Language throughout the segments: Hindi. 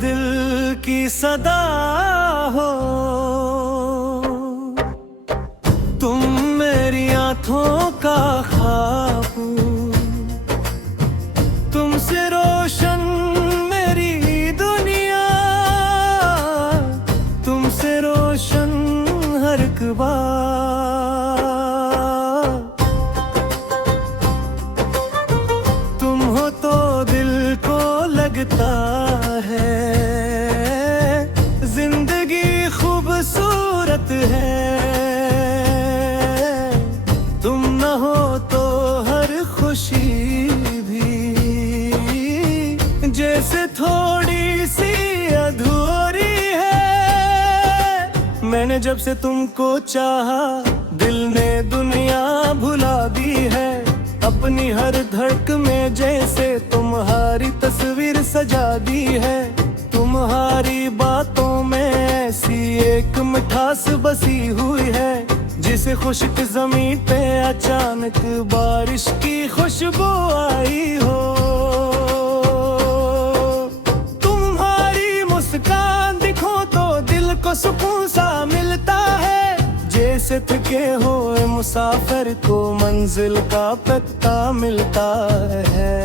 दिल की सदा हो, तुम मेरी आँखों का ख्वाब, तुमसे रोशन मेरी दुनिया, तुमसे रोशन हर एक बार। तुम हो तो दिल को लगता है जिंदगी खूबसूरत है, तुम न हो तो हर खुशी भी जैसे थोड़ी सी अधूरी है। मैंने जब से तुमको चाहा दिल ने दुनिया भुला दी है, अपनी हर धड़क में जैसे तुम्हारी तस्वीर सजा दी है। तुम्हारी बातों में ऐसी एक मिठास बसी हुई है, जिसे खुश्क ज़मीं पे अचानक बारिश की खुशबू आई हो। तुम्हारी मुस्कान दिखो तो दिल को सुकून सा मिलता है, जैसे थके हुए मुसाफिर को मंजिल का पता मिलता है।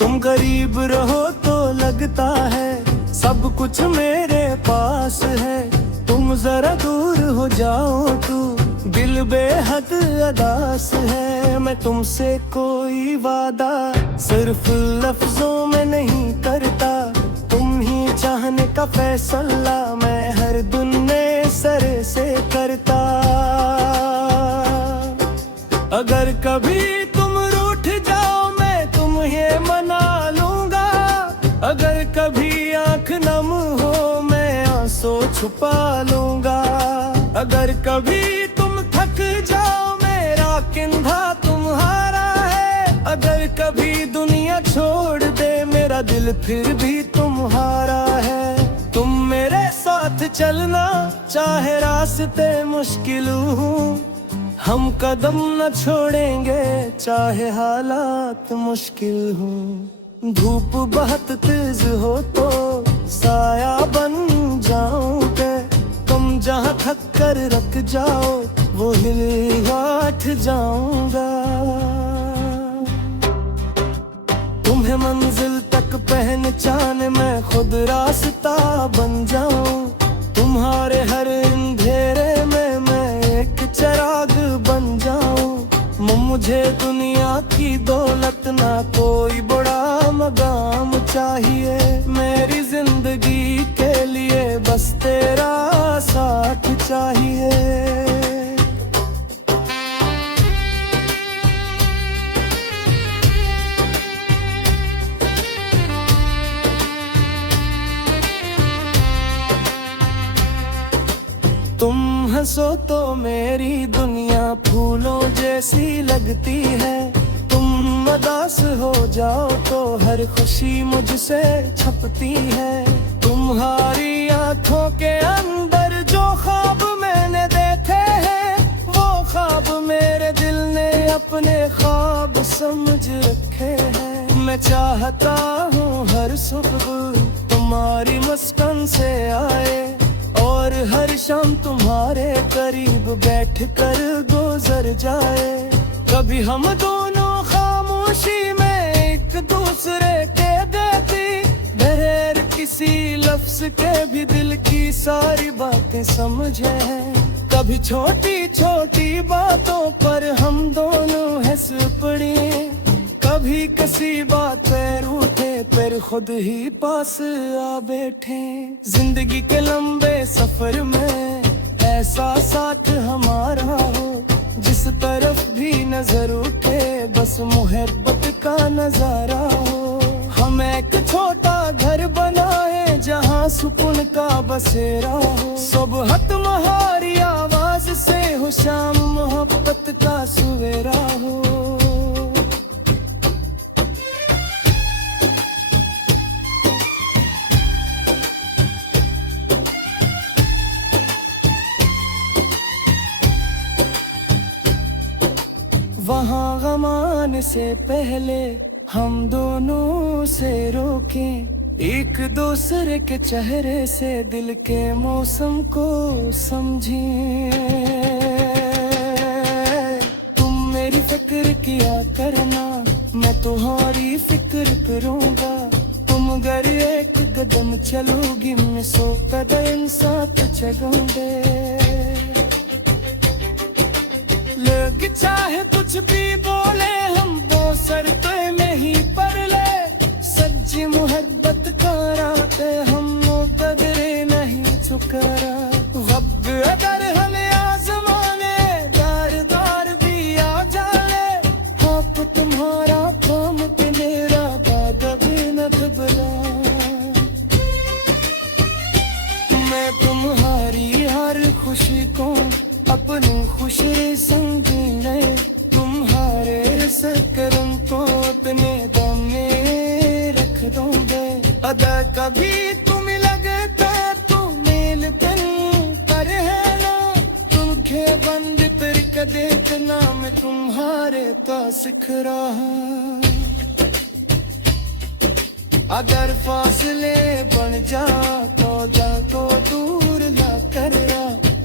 तुम करीब रहो तो लगता है सब कुछ मेरे पास है, तुम जरा दूर हो जाओ तो दिल बेहद अदास है। मैं तुमसे कोई वादा सिर्फ लफ्जों में नहीं करता, तुम ही चाहने का फैसला मैं हर दिन में सर से करता। अगर कभी तुम रूठ जाओ मैं तुम्हें मना लूंगा, अगर कभी आंख नम हो मैं आंसू छुपा लूंगा। अगर कभी तुम थक जाओ मेरा कंधा तुम्हारा है, अगर कभी दुनिया छोड़ दे मेरा दिल फिर भी तुम्हारा है। तुम मेरे साथ चलना चाहे रास्ते मुश्किल हूँ, हम कदम न छोड़ेंगे चाहे हालात मुश्किल हूँ। धूप बहुत तेज हो तो साया बन जाऊंगा, तुम जहाँ थक कर रख जाओ वो हिल गाठ जाऊंगा। तुम्हें मंजिल तक पहचान मैं खुद रास्ता बन जाऊं, तुम्हारे हर अंधेरे में मैं एक चिराग बन जाऊं। मुझे दुनिया की दौलत ना कोई बड़ा मकाम चाहिए, मेरी जिंदगी के लिए बस तेरा साथ चाहिए। तुम हंसो तो मेरी दुनिया फूलों जैसी लगती है, तुम उदास हो जाओ तो हर खुशी मुझसे छपती है। तुम्हारी आंखों के अंदर जो ख्वाब मैंने देखे हैं, वो ख्वाब मेरे दिल ने अपने ख्वाब समझ रखे हैं। मैं चाहता हूँ हर सुबह तुम्हारी मुस्कान से आए, और हर शाम तुम्हारे करीब बैठ कर गुजर जाए। कभी हम दोनों खामोशी में एक दूसरे के देती, बगैर किसी लफ्ज के भी दिल की सारी बातें समझे। कभी छोटी छोटी बातों पर हम दोनों हंस पड़े, कभी किसी बात पे रूठे पर खुद ही पास आ बैठे। जिंदगी के लंबे सफर में ऐसा साथ हमारा हो, जिस तरफ भी नजर उठे बस मोहब्बत का नजारा हो। हम एक छोटा घर बनाए जहाँ सुकून का बसेरा हो, सुबह तुम्हारी आवाज से हो शाम मोहब्बत का सवेरा हो। वहाँ गम आने से पहले हम दोनों से रोके एक दूसरे के चेहरे से दिल के मौसम को समझिए। तुम मेरी फिक्र किया करना, मैं तुम्हारी फिक्र करूंगा। तुम अगर एक कदम चलोगी, मैं 100 कदम साथ चलूंगे। लोग चाहे कुछ भी बोले, हम दो शर्तों में ही पर ले। सच्ची मोहब्बत का राते हम कदरे नहीं चुकरा। रब अगर हमें आजमाने, दार दार भी आ जाए। आप तुम्हारा काम पे मेरा दादा भी न घबरा। मैं तुम्हारी हर खुशी को अपनी खुशी समझने, तुम्हारे सकरम को अपने दम में रख दूंगे। अदा कभी तुम लगता तुम मेल पर है ना। तुमखे बंद पर कदे इतना मैं तुम्हारे का सिख रहा। अगर फासले बन जा तो जाको दूर ना कर।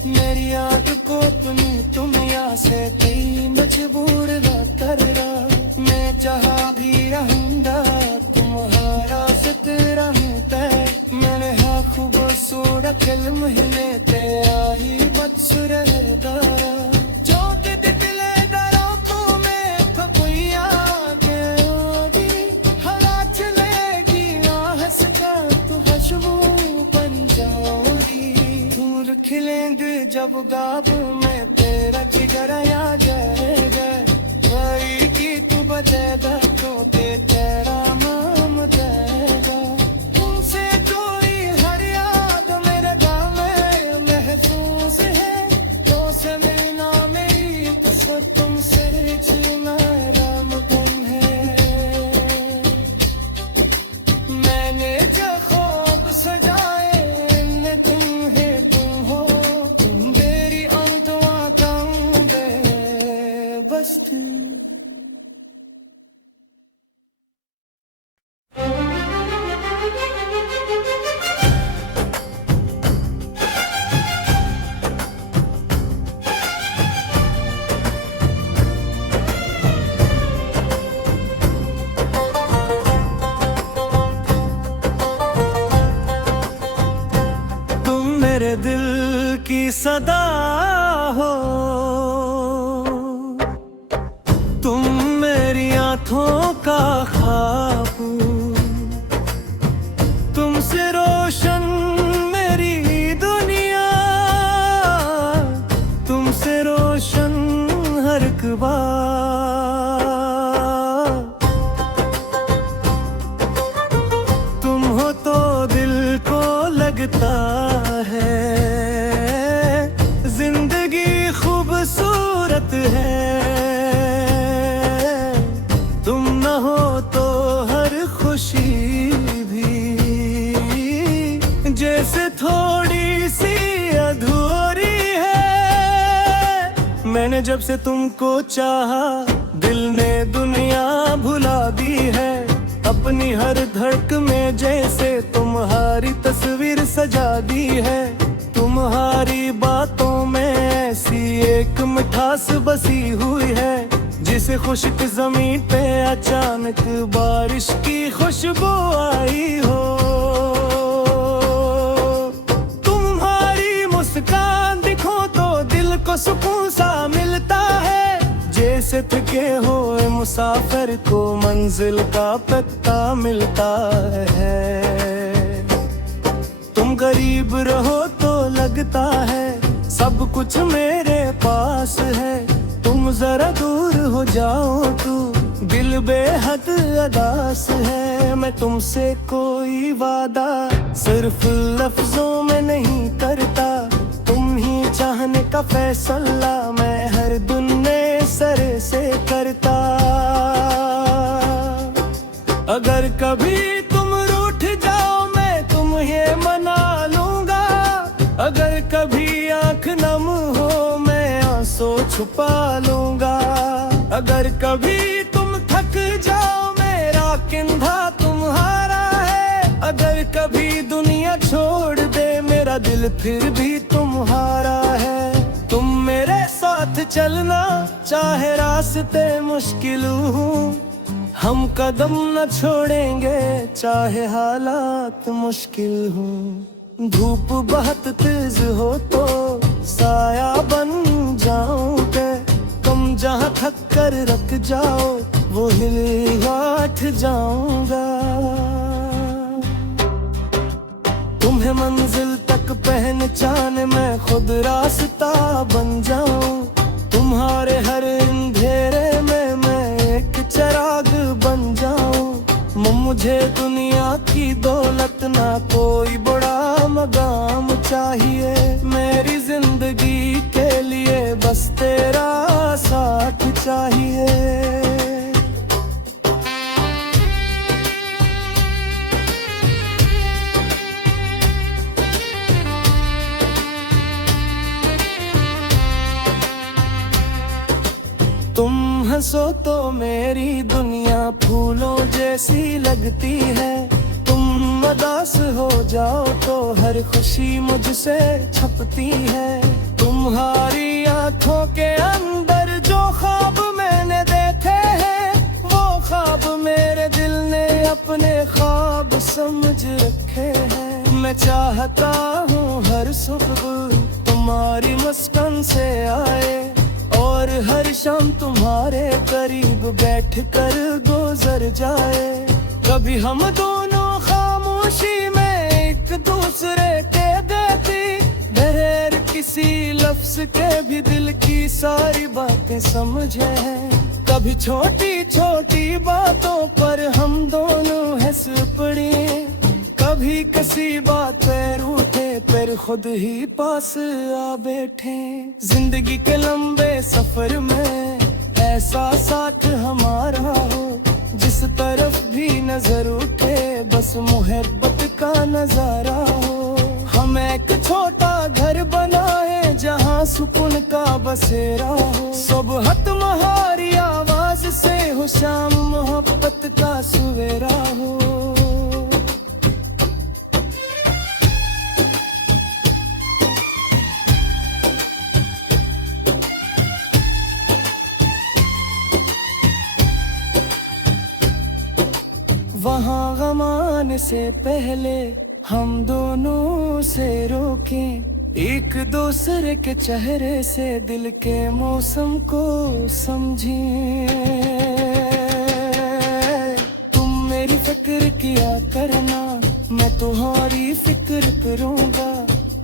मेरी आंख को तुम यहाँ से कहीं मजबूर ना कर। मैं जहाँ भी रहूंगा तुम्हारा फिक्र रहता है। मैंने हाँ खूबसूरत कलम हिले ते आई बदसुर दारा। जो दिल दरों को मैं कोई आगे होगी, हवा चलेगी हंस का तू खुशबू बन जाओगी। फूल खिलेंगे जब गाब में तेरा जिगरा आ जाएगा। भाई की तू बजेगा तो तेरा नाम जाएगा। तुमसे कोई हर याद मेरे गाँव में महफूज है। तो से मिलना मेरी तो तुमसे जीना राम तुम है। मैंने जो ख्वाब सजाए इनमें तुम हो। तुम मेरी अंतवा गाँव बस्ती। तुम मेरे दिल की सदा हो, तुम मेरी आँखों का ख्वाब। तुमसे रोशन मेरी दुनिया, तुमसे रोशन हर एक बार। तुम हो तो दिल को लगता है जिंदगी खूबसूरत है। तुम न हो तो हर खुशी भी जैसे थोड़ी सी अधूरी है। मैंने जब से तुमको चाहा, दिल ने दुनिया भुला दी है। अपनी हर धड़क में जैसे तुम्हारी तस्वीर सजा दी है। तुम्हारी बातों में ऐसी एक मिठास बसी हुई है, जिसे खुश्क ज़मीं पे अचानक बारिश की खुशबू आई हो। तुम्हारी मुस्कान दिखो तो दिल को सुकून सा मिलता है। जैसे थके हुए मुसाफिर को मंजिल का पता मिलता है। तुम करीब रहो तो लगता है सब कुछ मेरे पास है। तुम जरा दूर हो जाओ तो दिल बेहद अदास है। मैं तुमसे कोई वादा सिर्फ लफ्जों में नहीं करता। तुम ही चाहने का फैसला मैं हर दिन में सरे से करता। अगर कभी तुम रूठ जाओ मैं तुम्हें मना लूंगा। अगर कभी आंख नम हो मैं आंसू छुपा लूंगा। अगर कभी तुम थक जाओ मेरा कंधा तुम्हारा है। अगर दिल फिर भी तुम्हारा है। तुम मेरे साथ चलना चाहे रास्ते मुश्किल हूँ, हम कदम न छोड़ेंगे चाहे हालात मुश्किल हो। धूप बहुत तेज हो तो साया बन जाऊंगे, तुम जहाँ थक कर रख जाओ वो हिल गाठ जाऊंगा। तुम्हें मंजिल तक पहचाने मैं खुद रास्ता बन जाऊं, तुम्हारे हर अंधेरे में मैं एक चिराग बन जाऊं। मुझे दुनिया की दौलत ना कोई बड़ा मकाम चाहिए, मेरी जिंदगी के लिए बस तेरा साथ चाहिए। तुम हंसो तो मेरी दुनिया फूलों जैसी लगती है, तुम उदास हो जाओ तो हर खुशी मुझसे छपती है। तुम्हारी आंखों के अंदर जो ख्वाब मैंने देखे हैं, वो ख्वाब मेरे दिल ने अपने ख्वाब समझ रखे हैं। मैं चाहता हूँ हर सुबह तुम्हारी मुस्कान से आए, और हर शाम तुम्हारे करीब बैठ कर गुजर जाए। कभी हम दोनों खामोशी में एक दूसरे के देती, बगैर किसी लफ्ज के भी दिल की सारी बातें समझे। कभी छोटी छोटी बातों पर हम दोनों हंस पड़े, कभी किसी बात पे रूठे फिर खुद ही पास आ बैठे। जिंदगी के लंबे सफर में ऐसा साथ हमारा हो, जिस तरफ भी नजर उठे बस मोहब्बत का नजारा हो। हम एक छोटा घर बनाए जहाँ सुकून का बसेरा हो, सुबह तुम्हारी आवाज से हो शाम मोहब्बत का सवेरा हो। वहाँ गम आने से पहले हम दोनों से रोकें, एक दूसरे के चेहरे से दिल के मौसम को समझें। तुम मेरी फिक्र किया करना, मैं तुम्हारी फिक्र करूँगा।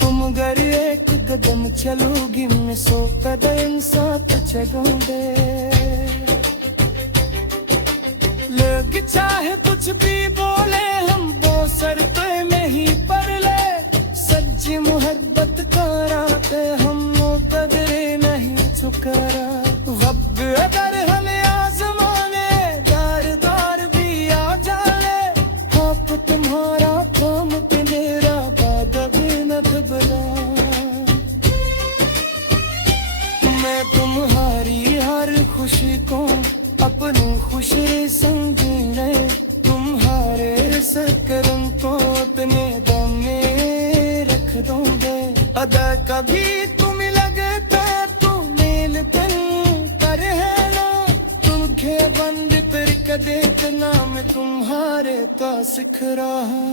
तुम अगर एक कदम चलोगी मैं 100 कदम साथ चलूँगे। लोग चाहे कुछ भी बोले हम दो शर्तों में ही पर ले, सच्ची मोहब्बत का राते हम कदरे नहीं चुकारा। वक्त अगर हमें आजमाने दार दार भी आ जाए, आप तुम्हारा काम पे मेरा कदम न घबरा। मैं तुम्हारी हर खुशी को अपनी खुशी समझने, तुम्हारे सकरम को अपने दम में रख दूंगे। अदा कभी तुम लगता तुम मेल कर है ना, तुमके बंद पर कदे इतना मैं तुम्हारे तो सिख रहा।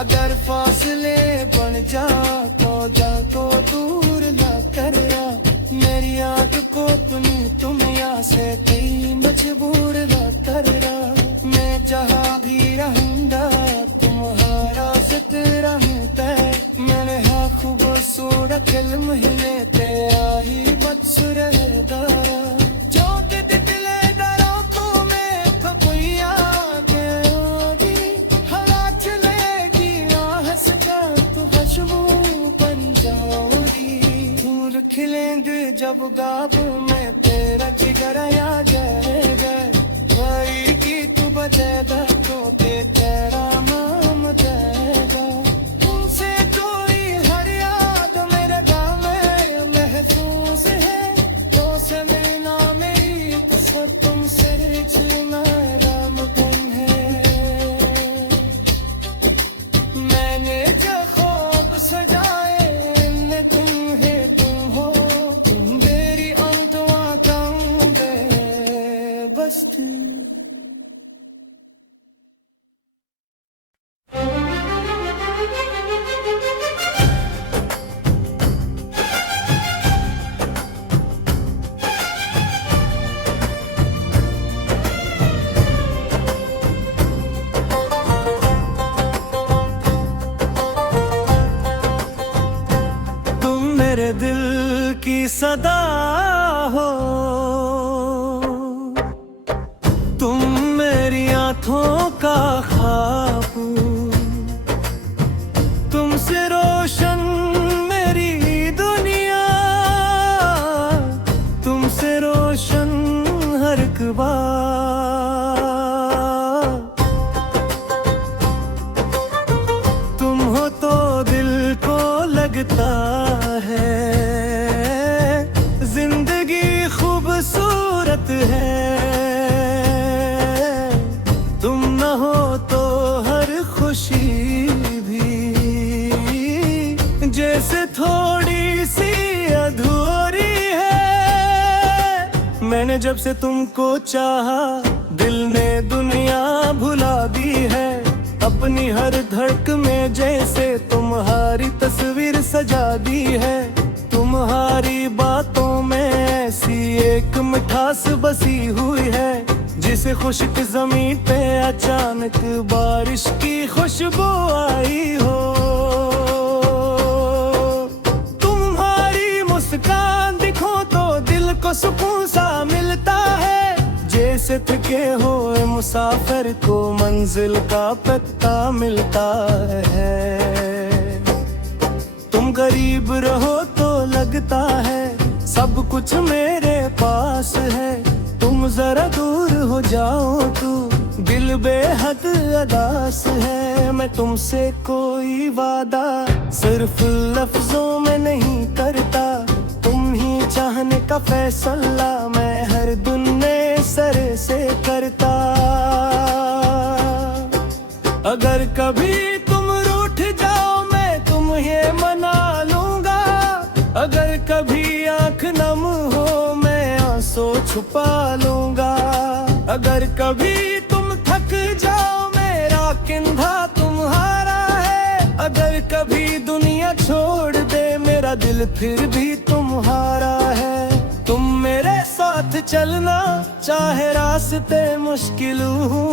अगर फासले बन जा तो दूर ना कर, मेरी आंख को तुम यहाँ से कहीं मजबूर ना कर। मैं जहाँ भी रहूँगा तुम्हारा जिक्र रहता है, मैंने हाँ खूबसूरत फिल्म हिले तेरा ही बदसूरदारा। जो दिल डरो तुम्हें तो कोई आगे होगी, हवा चलेगी हंस का तो खुशबू बन जाओगी। फूल खिलेंगे जब गाब में तेरा जिगर आ जाएगा, वही की तू बजेगा तो तेरा नाम जाएगा। तुमसे कोई हर याद मेरे गाँव में महफूज है, तो से मस्त। मेरे दिल की सदा हो, तुम मेरी आँखों का ख्वाब, तुमसे रोशन मेरी दुनिया, तुमसे रोशन हर एक बात। तुम हो तो दिल को लगता है, जिंदगी खूबसूरत है। तुम न हो तो हर खुशी भी जैसे थोड़ी सी अधूरी है। मैंने जब से तुमको चाहा, दिल ने दुनिया भुला दी है। अपनी हर धड़क में जैसे तुम्हारी तस्वीर सजा दी है। तुम्हारी बातों में ऐसी एक मिठास बसी हुई है, जिसे खुश्क ज़मीं पे अचानक बारिश की खुशबू आई हो। तुम्हारी मुस्कान दिखो तो दिल को सुकून सा मिलता है, जैसे थके हुए मुसाफिर को मंजिल का पता मिलता है। तुम करीब रहो तो लगता है सब कुछ मेरे पास है। तुम जरा दूर हो जाओ तो दिल बेहद अदास है। मैं तुमसे कोई वादा सिर्फ लफ्जों में नहीं करता, तुम ही चाहने का फैसला मैं हर दुन्ने सर से करता। अगर कभी तुम रूठ जाओ मैं तुम्हें मना लूंगा, अगर कभी आंख नम हो मैं आंसू छुपा लूंगा। अगर कभी तुम थक जाओ मेरा कंधा तुम्हारा है, अगर कभी दुनिया छोड़ दे मेरा दिल फिर भी तुम्हारा है। तुम मेरे साथ चलना चाहे रास्ते मुश्किल हो,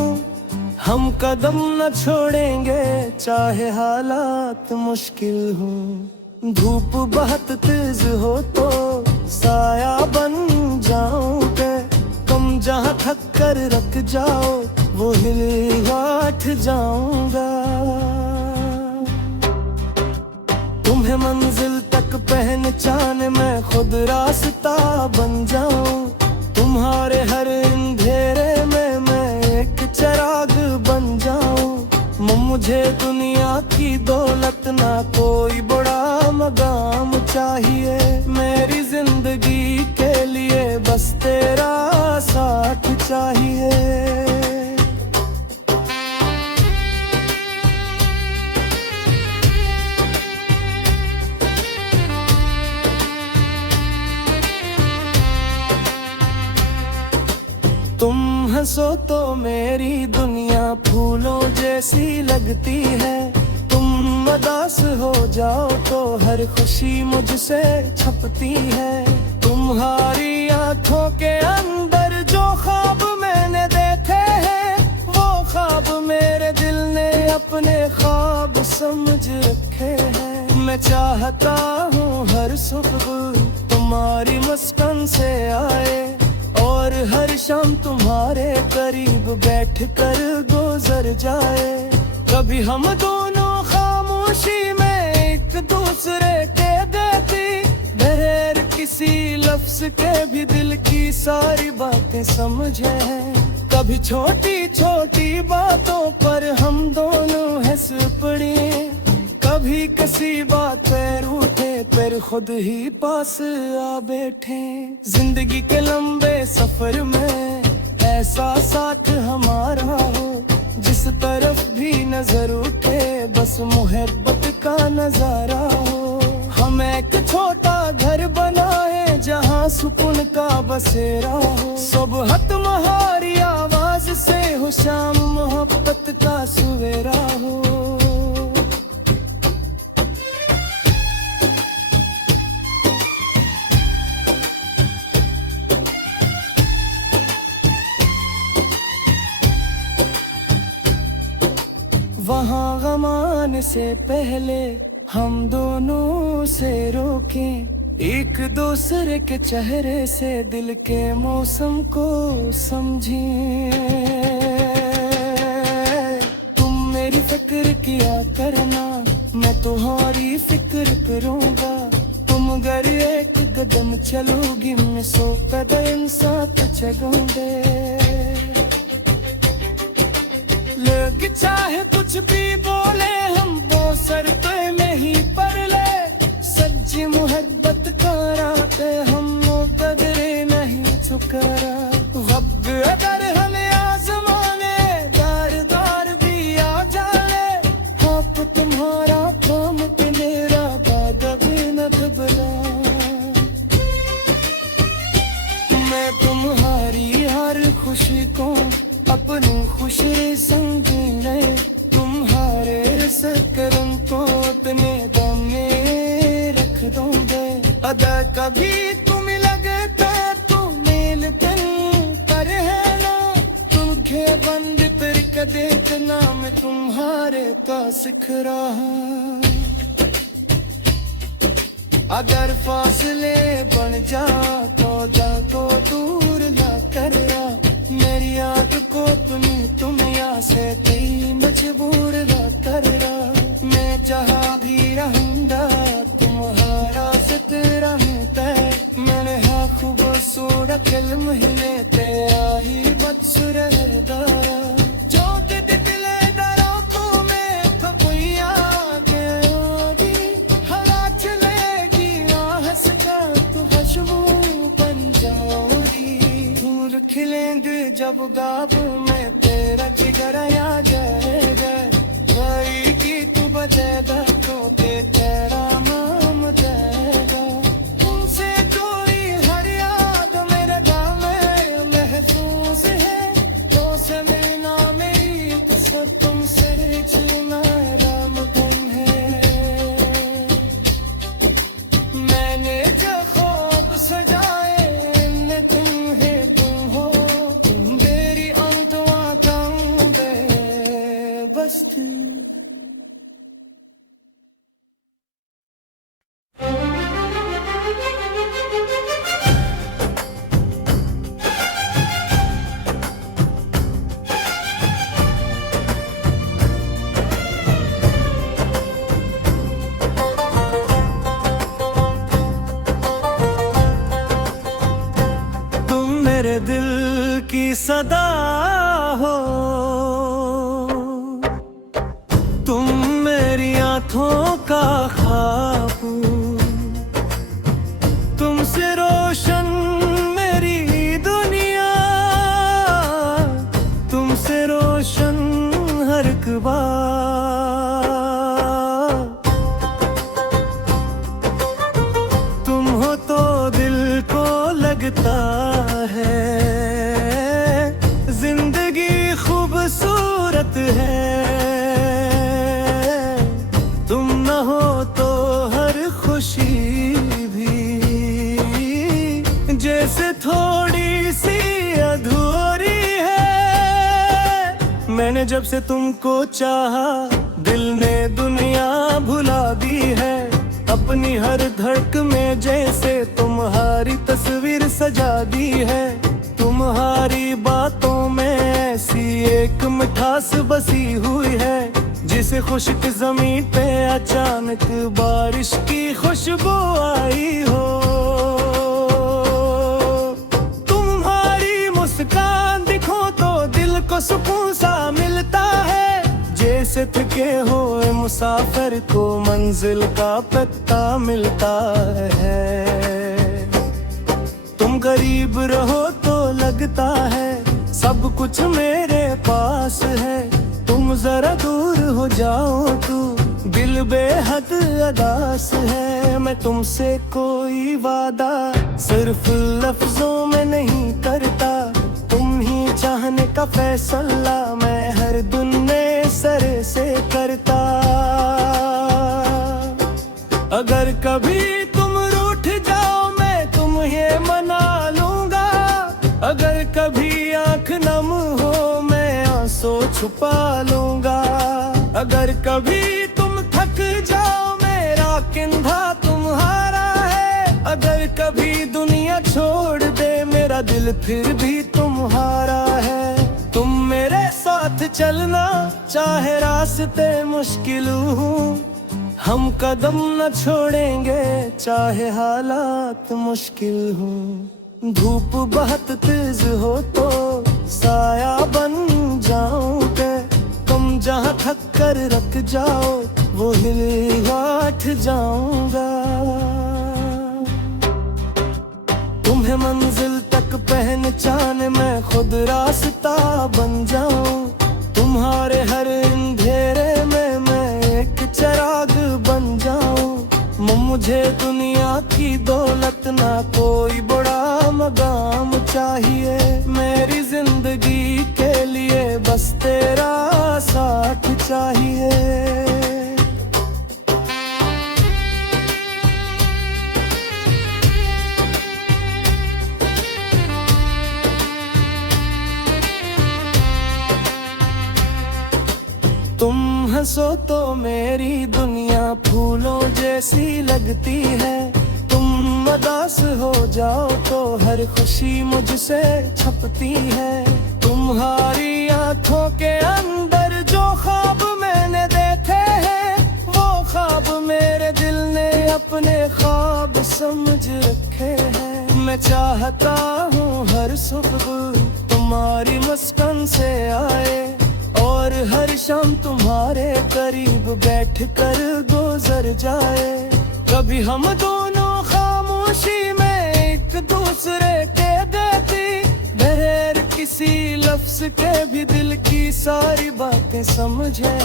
हम कदम न छोड़ेंगे चाहे हालात मुश्किल हो। धूप बहुत तेज हो तो साया बन जाऊंगा, तुम जहाँ थक कर रख जाओ वो हिल गाठ जाऊंगा। तुम्हें मंजिल तक पहचाने मैं खुद रास्ता बन जाऊं, तुम्हारे हर अंधेरे में मैं एक चिराग बन जाऊं। मुझे दुनिया की दौलत ना कोई बड़ा मकाम चाहिए, मेरी जिंदगी के लिए बस तेरा साथ चाहिए। तुम हंसो तो मेरी दुनिया फूलों जैसी लगती है, तुम उदास हो जाओ तो हर खुशी मुझसे छपती है। तुम्हारी आंखों के अंदर जो ख्वाब मैंने देखे हैं, वो ख्वाब मेरे दिल ने अपने ख्वाब समझ रखे हैं। मैं चाहता हूँ हर सुबह तुम्हारी मुस्कान से आए, और हर शाम तुम्हारे करीब बैठ कर गुजर जाए। कभी हम दोनों खामोशी में एक दूसरे के देती, बगैर किसी लफ्ज के भी दिल की सारी बातें समझे। कभी छोटी छोटी बातों पर हम दोनों हंस पड़े, कभी किसी बात पे रूठे फिर खुद ही पास आ बैठे। जिंदगी के लंबे सफर में ऐसा साथ हमारा हो, जिस तरफ भी नजर उठे बस मोहब्बत का नजारा हो। हम एक छोटा घर बनाए जहाँ सुकून का बसेरा हो। सुबह तुम्हारी आवाज से हो, शाम मोहब्बत का सवेरा हो। वहाँ गम आने से पहले हम दोनों से रोकें, एक दूसरे के चेहरे से दिल के मौसम को समझें। तुम मेरी फिक्र किया करना, मैं तुम्हारी फिक्र करूँगा। तुम अगर एक कदम चलोगी, मैं 100 कदम साथ चलूँगे। लोग चाहे कुछ भी बोले, हम वो शर्तों में ही पर ले। सच्ची मोहब्बत का राते हम कदरे नहीं चुकरा। वक्त अगर हमें आजमाने, दार दार भी आ जाए। आप तुम्हारा काम पे मेरा कभी न घबरा। मैं तुम्हारी हर खुशी को अपनी खुशी समझे, तुम्हारे सकरम को अपने दम में रख दूंगे। अदा कभी तुम लगता तू मिलते पर है ना, तुमके बंद पर कदे इतना मैं तुम्हारे का सिख रहा। अगर फासले बन जा तो दूर ना कर। मेरी याद को तुम यहाँ से कहीं मजबूर ना कर। मैं जहाँ भी रहूँगा तुम्हारा सितरा है। मैंने हाँ खूबसूरत फिल्म हिले तेरा ही बदसूरदारा। जो दिले दरों को मैं तो कोई आगे होगी, हवा चलेगी हंस का तो खुशबू बन जाओगी। फूल खिलेंगे जब गाब में तेरा जिगरा आ जाएगा। वही की तू बजेगा तो तेरा नाम जाएगा। तुमसे कोई हर याद मेरे गाँव में महफूज है। तो से मिलना मेरी तो सब तुमसे चलना राम तुम है। मैंने जो ख्वाब सजाए इनमें तुम्हें तुम हो। मेरी अंतवा कम बे बस्ती। मेरे दिल की सदा हो, तुम मेरी आँखों का ख्वाब। तुमसे रोशन मेरी दुनिया, तुमसे रोशन हर एक बार। तुम हो तो दिल को लगता है जिंदगी खूबसूरत है। तुम न हो तो हर खुशी भी जैसे थोड़ी सी अधूरी है। मैंने जब से तुमको चाहा, दिल ने दुनिया भुला दी है। अपनी हर धड़क में जैसे तुम्हारी तस्वीर सजा दी है। तुम्हारी बातों में ऐसी एक मिठास बसी हुई है, जिसे खुश्क ज़मीं पे अचानक बारिश की खुशबू आई हो। तुम्हारी मुस्कान दिखो तो दिल को सुकून सा मिलता है। जैसे थके हुए मुसाफिर को मंजिल का पता मिलता है। तुम करीब रहो तो लगता है सब कुछ मेरे पास है। तुम जरा दूर हो जाओ तो दिल बेहद अदास है। मैं तुमसे कोई वादा सिर्फ लफ्जों में नहीं करता, तुम ही चाहने का फैसला मैं हर दिन नए सरे से करता। अगर कभी तुम रूठ जाओ मैं तुम्हें मना लूंगा, अगर कभी आंख नम हो मैं आंसू छुपा लूंगा, अगर कभी तुम थक जाओ मेरा कंधा तुम्हारा है, अगर कभी दुनिया छोड़ दे मेरा दिल फिर भी तुम्हारा है। तुम मेरे साथ चलना चाहे रास्ते मुश्किल हो, हम कदम न छोड़ेंगे चाहे हालात मुश्किल हो। धूप बहुत तेज हो तो साया बन जाऊंगे, तुम जहाँ थक कर रख जाओ वो हिल गाठ जाऊंगा। तुम्हें मंजिल तक पहचाने मैं खुद रास्ता बन जाऊं, तुम्हारे हर अंधेरे में मैं एक चिराग बन जाऊं। मुझे दुनिया की दौलत ना कोई बड़ा मकाम चाहिए, मेरी जिंदगी के लिए बस तेरा साथ चाहिए। तुम हंसो तो मेरी दुनिया फूलों जैसी लगती है, तुम उदास हो जाओ तो हर खुशी मुझसे छपती है। तुम्हारी आंखों के अंदर जो ख्वाब मैंने देखे हैं, वो ख्वाब मेरे दिल ने अपने ख्वाब समझ रखे हैं। मैं चाहता हूँ हर सुबह तुम्हारी मुस्कान से आए, और हर शाम तुम्हारे करीब बैठ कर गुजर जाए। कभी हम दोनों खामोशी में एक दूसरे के देती, बगैर किसी लफ्ज के भी दिल की सारी बातें समझे।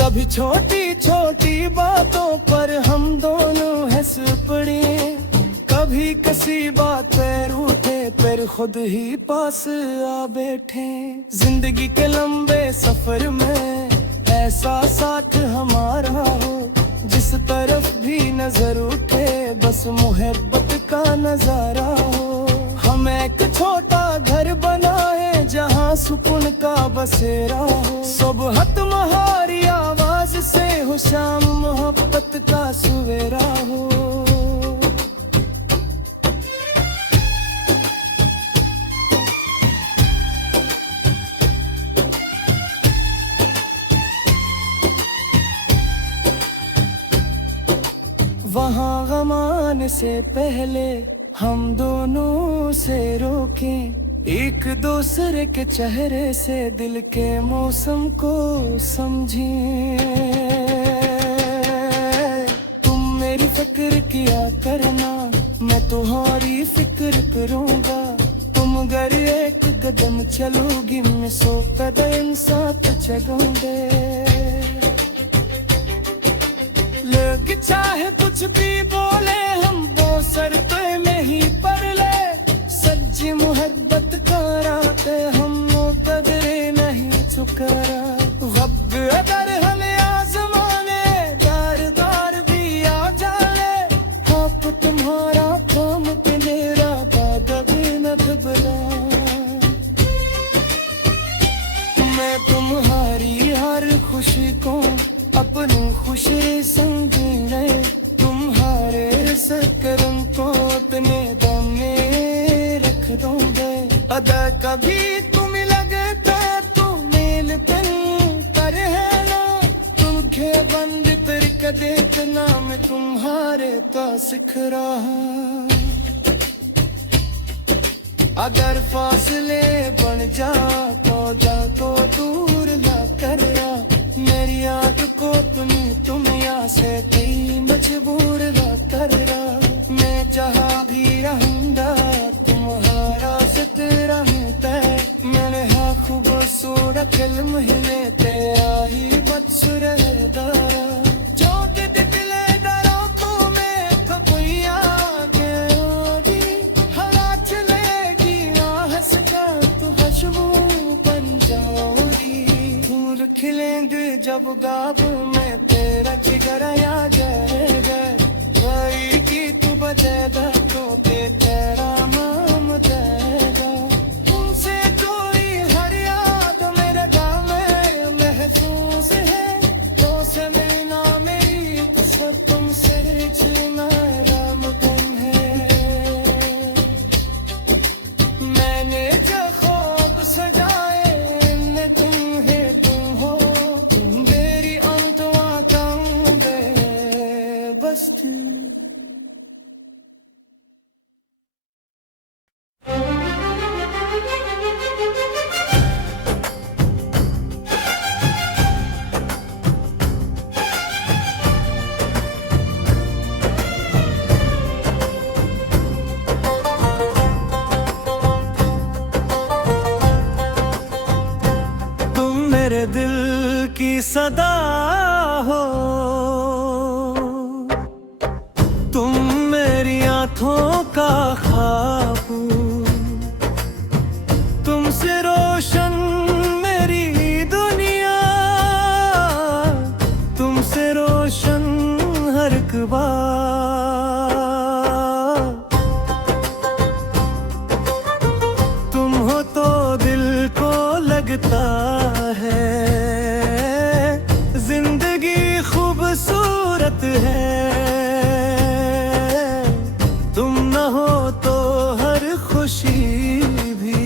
कभी छोटी छोटी बातों पर हम दोनों हंस पड़े, कभी किसी बात पे रूठे फिर खुद ही पास आ बैठे। जिंदगी के लंबे सफर में ऐसा साथ हमारा हो, जिस तरफ भी नजर उठे बस मोहब्बत का नजारा हो। हम एक छोटा घर बनाए जहाँ सुकून का बसेरा हो, सुबह तुम्हारी आवाज से हो शाम मोहब्बत का सवेरा हो। वहाँ गम आने से पहले हम दोनों से रोकें, एक दूसरे के चेहरे से दिल के मौसम को समझें। तुम मेरी फिक्र किया करना मैं तुम्हारी फिक्र करूँगा, तुम अगर एक कदम चलोगी मैं 100 कदम साथ चलूँगे। लोग चाहे कुछ भी बोले हम दो शर्तों में ही पर ले, सच्ची मोहब्बत का राते हम कदरे नहीं चुकरा। वक्त अगर हमें आजमाने दार दार भी आ जाए, आप तुम्हारा काम के मेरा कभी न घबरा। मैं तुम्हारी हर खुशी को अपनी खुशी समझने, तुम्हारे सकरम को अपने दम में रख दूंगे। अगर कभी तुम लगता तू मेल कर है ना, तुमखे बंद पर कदे इतना मैं तुम्हारे का सिख रहा। अगर फासले बन जा तो दूर ना करना, मेरी याद को तुम यहाँ से कहीं मजबूर ना करना। मैं जहाँ भी रहूँगा तुम्हारा सितरा है, मैंने हाँ खूबसूरत फिल्म हिले तेरा ही बदसूरदारा। जो दिले दरों को मैं जब गाब में तेरा जिगर या गए गए वही की तू बजेगा तो ते तेरा माम जाएगा तुमसे कोई हर याद मेरे गाँव में महसूस है तो से मिलना मेरी तो सर तुमसे चुना राम तुम है मैंने जो ख्वाब सजाए इनमें तुम है तुम हो तुम मेरी अंतवा कम बे बस मेरे दिल की सदा हो तुम मेरी आंखों का ख्वाब तुमसे रोशन मेरी दुनिया तुमसे रोशन हर एक बार तुम हो तो दिल को लगता जिंदगी खूबसूरत है तुम न हो तो हर खुशी भी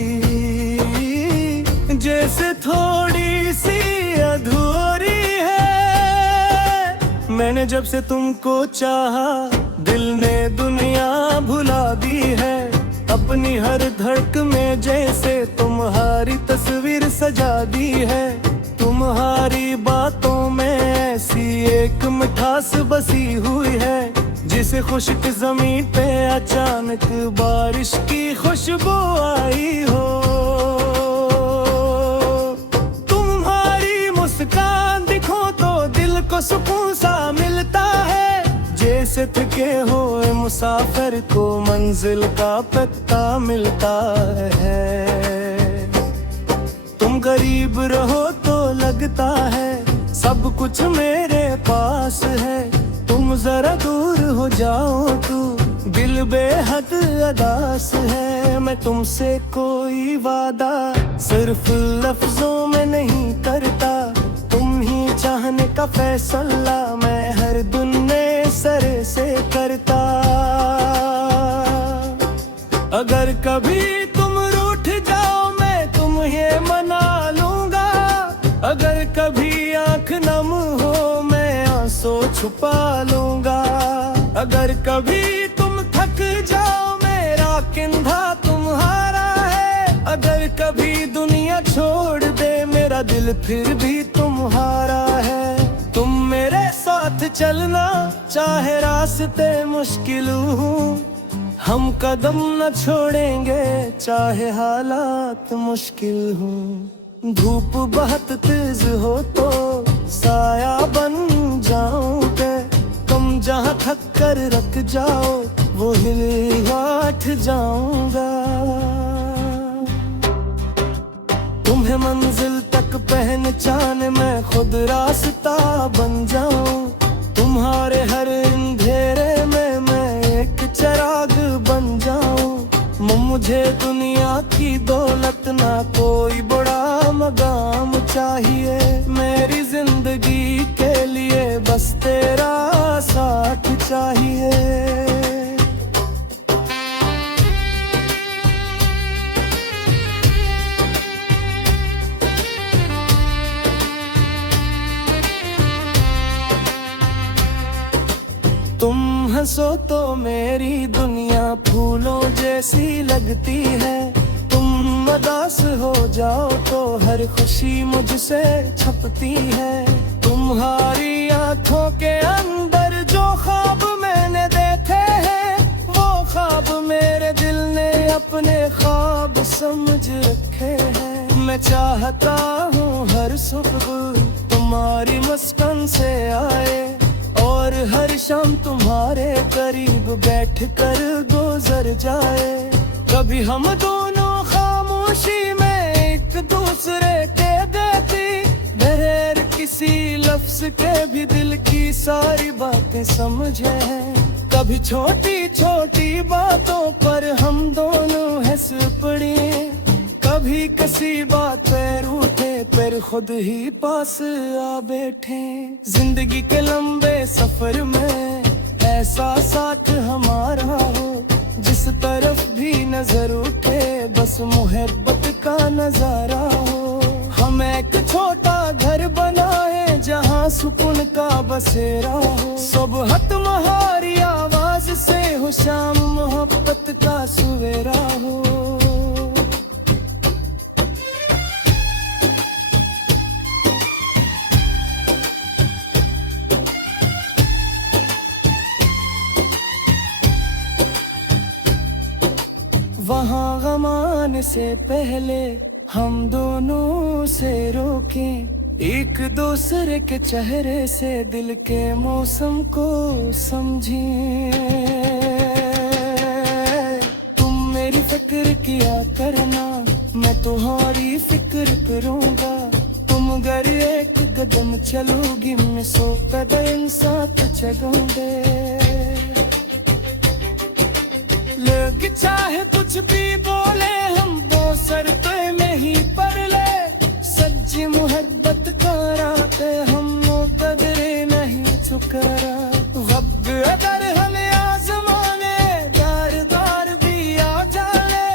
जैसे थोड़ी सी अधूरी है मैंने जब से तुमको चाहा दिल ने दुनिया भुला दी है अपनी हर धड़क में जैसे तुम्हारी तस्वीर सजा दी है तुम्हारी बातों में ऐसी एक मिठास बसी हुई है जिसे खुश्क ज़मीं पे अचानक बारिश की खुशबू आई हो तुम्हारी मुस्कान दिखो तो दिल को सुकून सा मिलता है जैसे थके हुए मुसाफिर को मंजिल का पता मिलता है तुम करीब रहो तो लगता है सब कुछ मेरे पास है तुम जरा दूर हो जाओ तो दिल बेहद अदास है मैं तुमसे कोई वादा सिर्फ लफ्जों में नहीं करता तुम ही चाहने का फैसला मैं हर दुन्ने सरे से करता अगर कभी तुम रूठ जाओ मैं तुम्हें मना लूंगा अगर कभी आंख नम हो मैं आंसू छुपा लूंगा अगर कभी तुम थक जाओ मेरा कंधा तुम्हारा है अगर कभी दुनिया छोड़ दे मेरा दिल फिर भी तुम्हारा है तुम मेरे साथ चलना चाहे रास्ते मुश्किल हो हम कदम न छोड़ेंगे चाहे हालात मुश्किल हो धूप बहुत तेज हो तो साया बन जाओगे तुम जहाँ थक कर रख जाओ वो हिल गाठ जाऊंगा तुम्हें मंजिल तक पहचाने मैं खुद रास्ता बन जाऊं तुम्हारे हर अंधेरे में मैं एक चिराग बन जाऊं मुझे दुनिया की दौलत ना कोई बड़ा मकाम चाहिए मेरी जिंदगी के लिए बस तेरा साथ चाहिए तुम हंसो तो मेरी दुनिया फूलों जैसी लगती है तुम उदास हो जाओ तो हर खुशी मुझसे छपती है तुम्हारी आंखों के अंदर जो ख्वाब मैंने देखे हैं वो ख्वाब मेरे दिल ने अपने ख्वाब समझ रखे हैं मैं चाहता हूँ हर सुबह तुम्हारी मुस्कान से आए और हर शाम तुम्हारे करीब बैठ कर गुजर जाए कभी हम दोनों खामोशी में एक दूसरे के देती बगैर किसी लफ्ज के भी दिल की सारी बातें समझे हैं। कभी छोटी छोटी बातों पर हम दोनों हंस पड़े, कभी किसी बात पे रूठे फिर खुद ही पास आ बैठे। जिंदगी के लंबे सफर में ऐसा साथ हमारा हो, जिस तरफ भी नजर उठे बस मोहब्बत का नजारा हो। हम एक छोटा घर बनाए जहाँ सुकून का बसेरा हो। सुबह तुम्हारी आवाज से हो, शाम मोहब्बत का सवेरा हो। वहाँ गम आने से पहले हम दोनों से रोके, एक दूसरे के चेहरे से दिल के मौसम को समझे। तुम मेरी फिक्र किया करना, मैं तुम्हारी फिक्र करूँगा। तुम अगर एक कदम चलोगी मैं 100 कदम साथ चलूँगे। लोग चाहे कुछ भी बोले हम दो शर्तों में ही पर ले। सच्ची मोहब्बत का राते हम कदरे नहीं चुकरा। वक्त अगर हमें आजमाने दार दार भी आ जाए,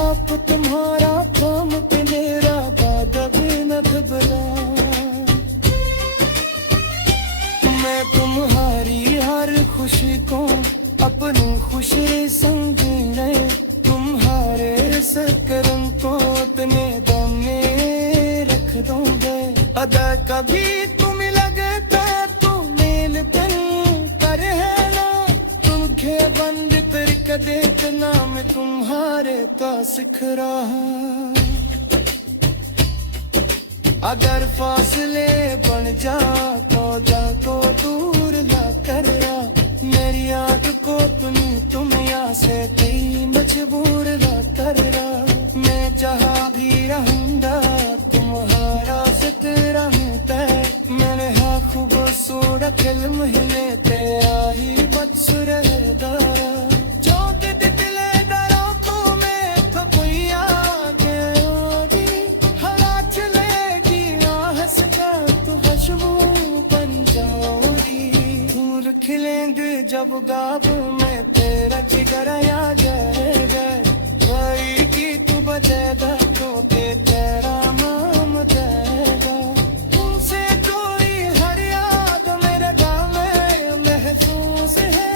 आप तुम्हारा काम पे मेरा बादब न घबरा। मैं तुम्हारी हर खुशी को अपनी खुशी समझने, तुम्हारे सकरम को अपने दम में रख दूंगे। अदा कभी तुम लगता तू मेल कर है ना, तुमके बंद पर कदे इतना मैं तुम्हारे का सिख रहा। अगर फासले बन जा तो दूर ला कर मेरी आंख को तुम यहाँ से कहीं मजबूर ना कर रहा। मैं जहाँ भी रहूँगा तुम्हारा जिक्र रहता है। मैंने हाँ खूबसूरत फिल्म हिले तेरा ही मत्सुर दारा। जो दिले दरा को मैं तो कोई आगे होगी, हला चलेगी हंस का तू खुशबू बन जाओगी। फूल खिलेंगे जब गाब में तेरा जिगर आ जाएगा। वही की तू बजेगा तो तेरा नाम जाएगा। तुमसे कोई हर याद मेरे गाँव में महफूज है।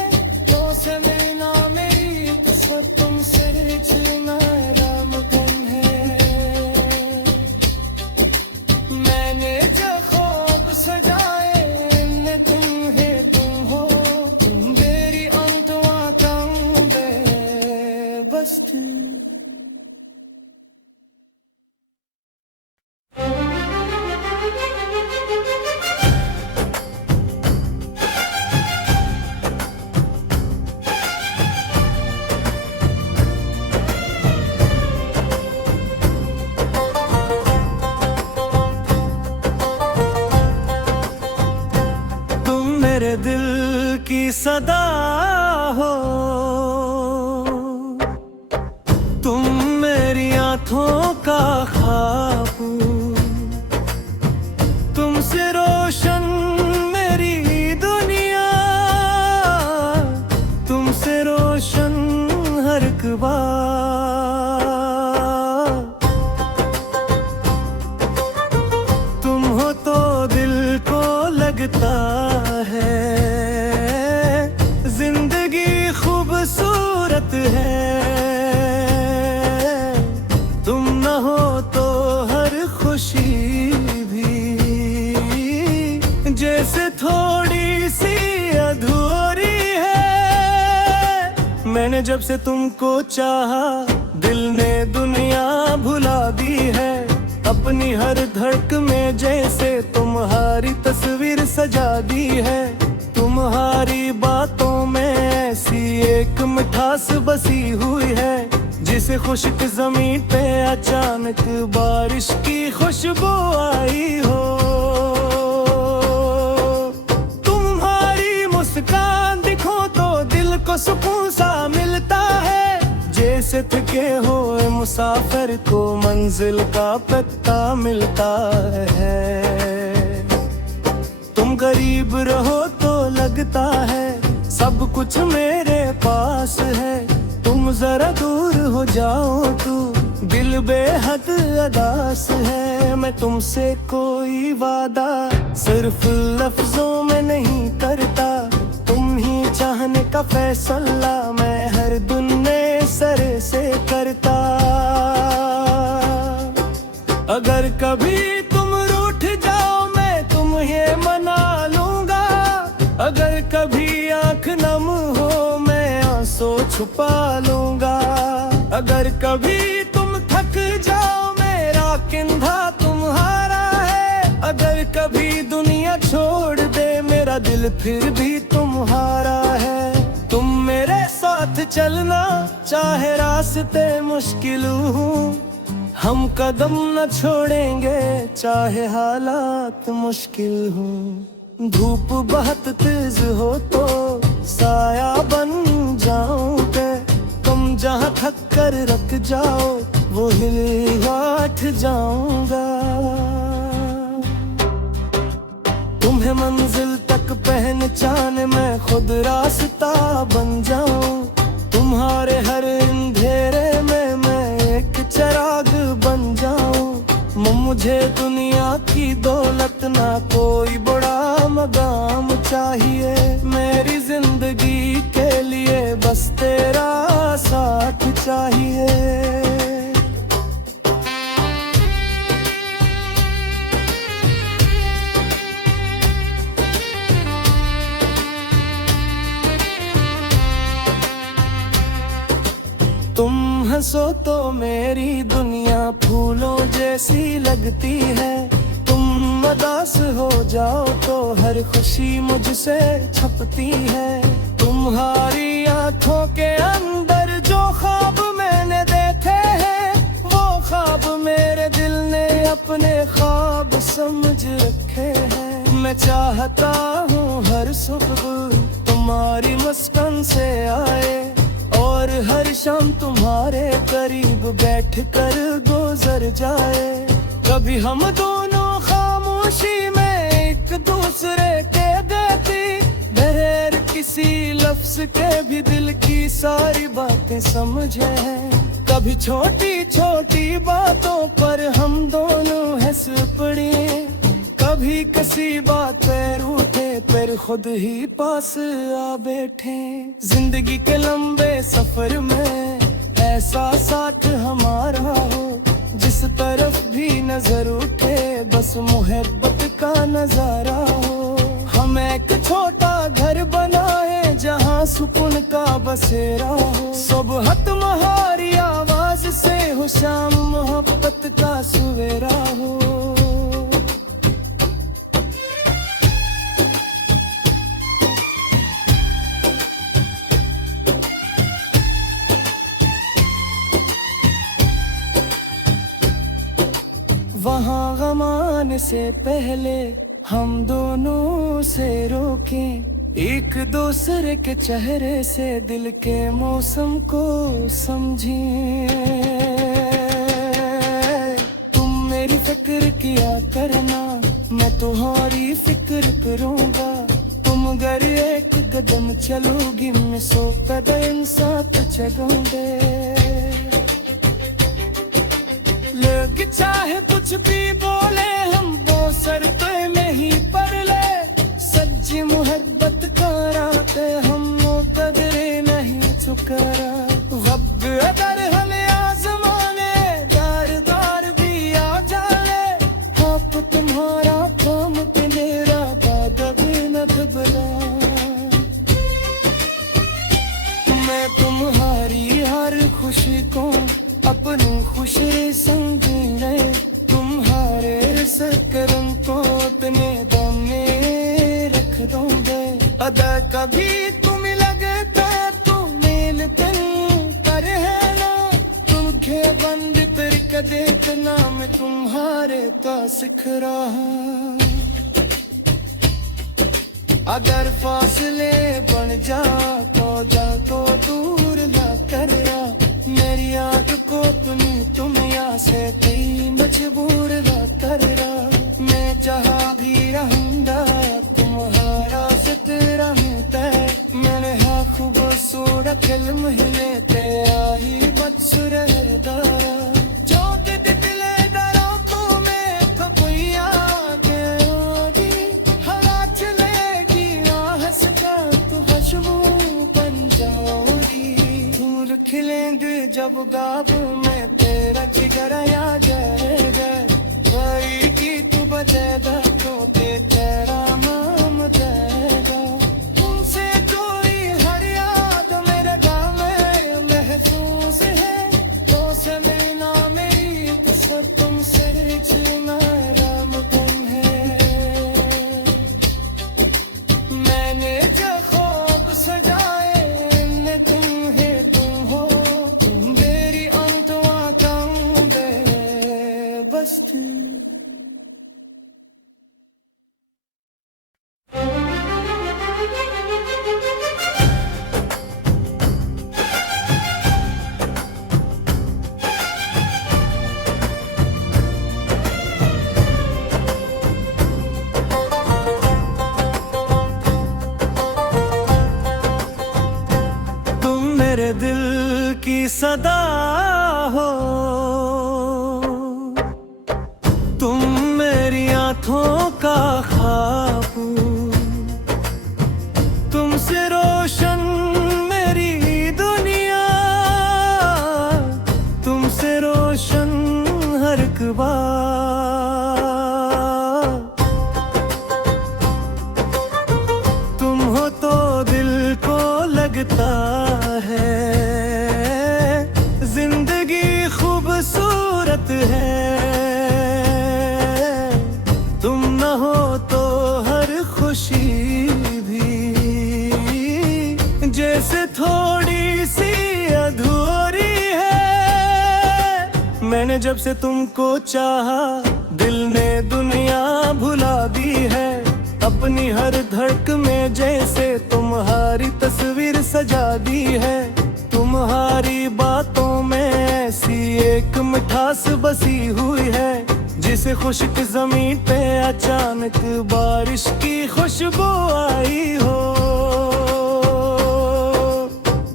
तो से मिलना मेरी तो सब तुमसे चलना राम गम है। मैंने जो ख्वाब सजाए इनमें तुम्हें मेरे दिल की सदा हो, तुम मेरी आँखों का ख्वाब। तुमसे रोशन मेरी दुनिया, तुमसे रोशन हर एक बार। तुम हो तो दिल को लगता है जिंदगी खूबसूरत है। तुम न हो तो हर खुशी भी जैसे थोड़ी सी अधूरी है। मैंने जब से तुमको चाहा दिल ने दुनिया भुला दी है। अपनी हर धड़क में जैसे तुम्हारी तस्वीर सजा दी है। तुम्हारी बातों में ऐसी एक मिठास बसी हुई है, जिसे खुश्क ज़मीं पे अचानक बारिश की खुशबू आई हो। से थके हुए मुसाफिर को मंजिल का पता मिलता है। तुम गरीब रहो तो लगता है सब कुछ मेरे पास है। तुम जरा दूर हो जाओ तो दिल बेहद अदास है। मैं तुमसे कोई वादा सिर्फ लफ्जों में नहीं करता, तुम ही चाहने का फैसला मैं हर दुन्ने सरे से करता। अगर कभी तुम रूठ जाओ मैं तुम्हें मना लूंगा, अगर कभी आंख नम हो मैं आंसू छुपा लूंगा। अगर कभी तुम थक जाओ मेरा कंधा तुम्हारा है, अगर कभी दुनिया छोड़ दे मेरा दिल फिर भी तुम्हारा है। तुम मेरे साथ चलना चाहे रास्ते मुश्किल हो, हम कदम न छोड़ेंगे चाहे हालात मुश्किल हो। धूप बहुत तेज हो तो साया बन जाऊंगे, तुम जहाँ थक कर रख जाओ वो हिल गाठ जाऊंगा। तुम्हें मंजिल तक पहचाने मैं खुद रास्ता बन जाऊं, तुम्हारे हर अंधेरे में मैं एक चिराग बन जाऊं। मुझे दुनिया की दौलत ना कोई बड़ा मकाम चाहिए, मेरी जिंदगी के लिए बस तेरा साथ चाहिए। तुम हंसो तो मेरी दुनिया फूलों जैसी लगती है, तुम उदास हो जाओ तो हर खुशी मुझसे छपती है। तुम्हारी आंखों के अंदर जो ख्वाब मैंने देखे हैं वो ख्वाब मेरे दिल ने अपने ख्वाब समझ रखे हैं। मैं चाहता हूँ हर सुबह तुम्हारी मुस्कान से आए और हर शाम तुम्हारे करीब बैठ कर गुजर जाए। कभी हम दोनों खामोशी में एक दूसरे के देती, बगैर किसी लफ्ज के भी दिल की सारी बातें समझे। कभी छोटी छोटी बातों पर हम दोनों हंस पड़े, कभी किसी बात पे रूठे पर खुद ही पास आ बैठे। जिंदगी के लंबे सफर में ऐसा साथ हमारा हो, जिस तरफ भी नजर उठे बस मोहब्बत का नजारा हो। हम एक छोटा घर बनाए जहाँ सुकून का बसेरा हो, सुबह तुम्हारी आवाज से हो शाम मोहब्बत का सवेरा हो। वहाँ गम आने से पहले हम दोनों से रोकें, एक दूसरे के चेहरे से दिल के मौसम को समझें। तुम मेरी फिक्र किया करना मैं तुम्हारी फिक्र करूँगा, तुम अगर एक कदम चलोगी मैं 100 कदम साथ चलूँगे। लोग चाहे कुछ भी बोले हम वो शर्तों में ही पर ले, सच्ची मोहब्बत का राते हम वो कदरे नहीं चुकरा। वक्त अगर हमें आजमाने दार दार भी आ जाए, आप तुम्हारा काम पे मेरा कादब न घबरा। मैं तुम्हारी हर खुशी को अपनी खुशी समझे, तुम्हारे सकरम को अपने दम में रख दूंगे। अदा कभी तुम लगता तू मेल तन पर है ना, तुमखे बंद कर कदे इतना मैं तुम्हारे का सिख रहा। अगर फासले बन जा तो दूर ना कर, मेरी आंख को तुम यहाँ से कई मजबूर ना कर रहा। मैं जहाँ भी रहूँगा तुम्हारा फिक्र रहता है। मैंने है खूबसूरत इल्म हिले तेरा ही बदसूरदारा। जो दिले दरों को मैं कपुइया के होगी हवा चलेगी हंस का तू खुशबू बन जाओगी। फूल खिलेंगे जब गाब में तेरा जिगर आ जाएगा। वही की तू बचेगा तो तेरा नाम जाएगा। तुमसे कोई हर याद मेरे गाँव में महफूज है। तो से मिलना मेरी तो तुमसे चलना राम तुम है। मैंने जो ख्वाब सजाए इनमें तुम हो। तुम मेरी अंतवा कम बस मेरे दिल की सदा हो। तुम मेरी आँखों का ख्वाब हो। तुमसे रोशन मेरी दुनिया। तुमसे रोशन हर एक बार। तुम हो तो दिल को लगता है जिंदगी खूबसूरत है। तुम न हो तो हर खुशी भी जैसे थोड़ी सी अधूरी है। मैंने जब से तुमको चाहा दिल ने दुनिया भुला दी है। अपनी हर धड़क में जैसे तुम्हारी तस्वीर सजा दी है। तुम्हारी बातों में ऐसी एक मिठास बसी हुई है। जिसे खुश्क ज़मीं पे अचानक बारिश की खुशबू आई हो।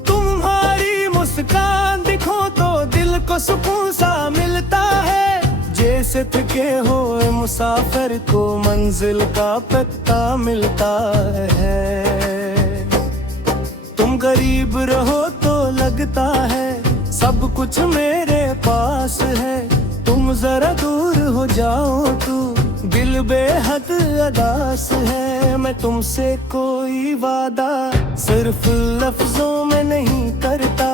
तुम्हारी मुस्कान दिखो तो दिल को सुकून सा मिलता है। जैसे थके हुए मुसाफिर को मंजिल का पता मिलता है। तुम करीब रहो तो लगता है सब कुछ मेरे पास है। तुम जरा दूर हो जाओ तो दिल बेहद अदास है। मैं तुमसे कोई वादा सिर्फ लफ्जों में नहीं करता।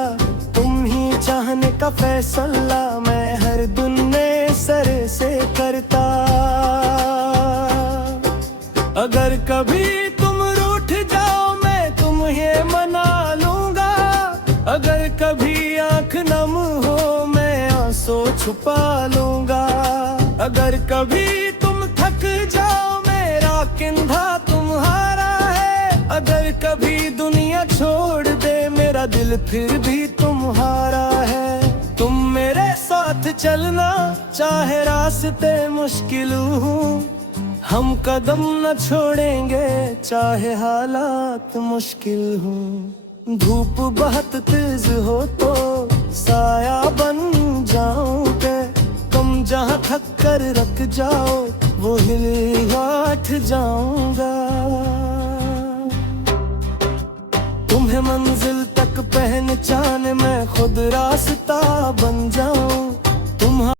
तुम ही चाहने का फैसला मैं हर दिन में सर से करता। अगर कभी तुम रूठ जाओ मैं तुम्हें मना लूंगा। अगर कभी आंख नम हो मैं आंसू छुपा लूंगा। अगर कभी तुम थक जाओ मेरा कंधा तुम्हारा है। अगर कभी दुनिया छोड़ दे मेरा दिल फिर भी तुम्हारा है। तुम मेरे साथ चलना चाहे रास्ते मुश्किल हो। हम कदम न छोड़ेंगे चाहे हालात मुश्किल हो। धूप बहुत तेज हो तो साया बन जाऊंगे। तुम जहाँ थक कर रख जाओ वो हिल गाठ जाऊंगा। तुम्हें मंजिल तक पहचाने मैं खुद रास्ता बन जाऊं।